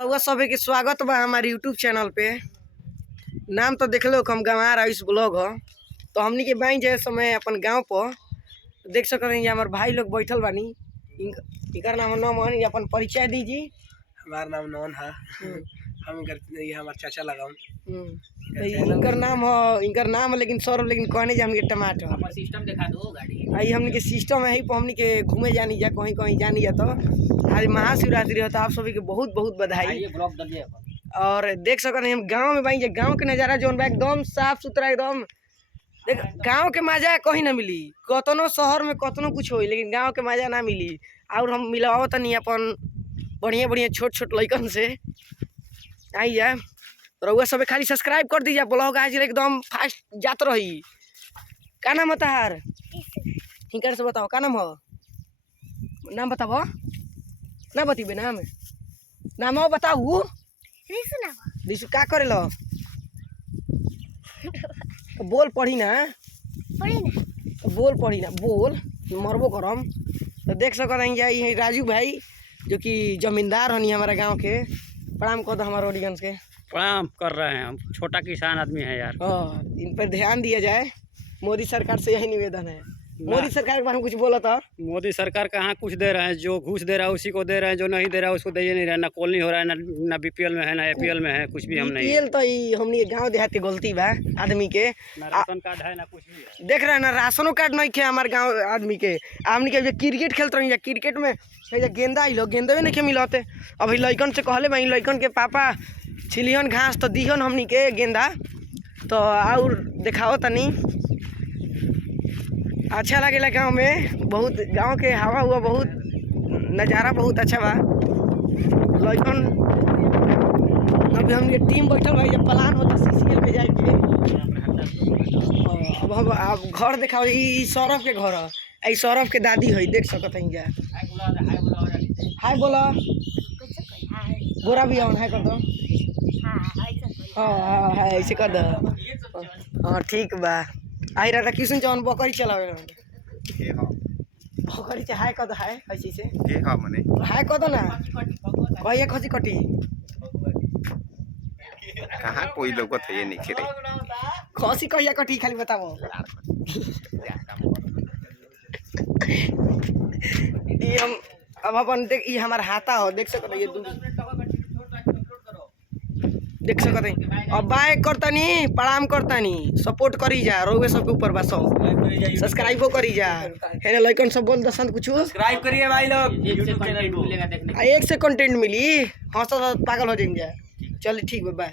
रउआ सभे के स्वागत बा हमारे यूट्यूब चैनल पे। नाम तो देख लो हम गंवार आयुष ब्लॉग ह। तो हमनी के बाई जाए समय अपन गांव पर देख सकते हैं हमारे भाई लोग बैठल बानी। इनका नाम नमन, अपन परिचय दीजिए। हमारा नाम नौन है। हम ये हमारे चाचा लगाऊं। इनकर नाम लेकिन सौरभ, लेकिन कहने जा हमके टमाटर सिस्टम दिखा दो गाड़ी। आई हमनी के सिस्टम है हमनी के घूमे जानी जा, कहीं कहीं जानी जा। तो आज महाशिवरात्रि होता, आप सभी के बहुत बहुत बधाई। और देख सकते हैं हम गांव में बाई, गांव के नज़ारा जो एकदम साफ सुथरा, एकदम देख गांव के मजा कहीं ना मिली। कतनो शहर में कतनो कुछ हो, लेकिन गांव के मजा ना मिली। और हम मिलाओ तनी अपन बढ़िया बढ़िया छोट छोट लइकन से। आई जा रउआ सब खाली सब्सक्राइब कर दीजिए। ब्लॉग आज एकदम फास्ट जात रही। का नाम होता है? हिंकर से बताओ का नाम हो? नाम बताओ ना, बतीबे नाम बताऊ। दिशु का करे लो? बोल पढ़ी ना, बोल पढ़ी ना, बोल मरबो करम। तो देख सकते हैं ये राजू भाई जो कि जमींदार हनी हमारा गांव के। प्रणाम कर दो हमारे ऑडियंस के। प्रणाम कर रहे हैं, हम छोटा किसान आदमी है यार। इन पर ध्यान दिया जाए। मोदी सरकार से यही निवेदन है। मोदी सरकार के बारे में कुछ बोला था? मोदी सरकार कहाँ कुछ दे रहे हैं, जो घूस दे रहा है उसी को दे रहे हैं, जो नहीं दे रहा है उसको दे नहीं रहा है। ना कॉलोनी हो रहा है, ना बीपीएल में है, ना एपीएल में है, कुछ भी हम नहीं। बीपीएल तो हमनी गांव देहात के गलती बा आदमी के। ना राशन कार्ड है ना कुछ भी है। देख रहे हैं ना, राशनो कार्ड नहीं खे हमारे गांव आदमी के। आदमी के क्रिकेट खेलते रही, क्रिकेट में गेंदा आई लो, गेंदे नहीं मिलते। अभी लइकन से कहले भाई, लइकन के पापा छिलियन घास तो दिहन हमनी के गेंदा। तो और दिखाओ तनी अच्छा लगेला गांव में। बहुत गांव के हवा हुआ, बहुत नज़ारा बहुत अच्छा बा। लइकन अभी हम ये टीम बैठल भाई, जब प्लान होता सीसीएल पे जाए के। अब घर दिखाओ, ई सौरभ के घर है, आई सौरभ के दादी है, देख सकते हैं जा। हाय बोला गोरा भी हाय कर दो। हाँ ऐसे कर दो। हाँ ठीक बा। आई रहा किशन चौन बकरी चलावे बकरी से हाय कर दो। हाय ऐसी से हाय कर दो ना, कहिए खसी कटी कहाँ कोई लोग थे नहीं रे। खसी कहिए कटी खाली बताओ। ये हम अब अपन देख, ये हमारा हाथा हो, देख सकते हैं। ये देख सकते हैं। अब बाय करतानी, प्रणाम करतानी, सपोर्ट करी जा। रोवे सबके ऊपर बस सब्सक्राइबो करी जा। है ना लइकन सब बोल दसन कुछ सब्सक्राइब करिए भाई लोग। एक से कंटेंट मिली, हंसता पागल हो जाएंगे। चलिए ठीक है, बाय।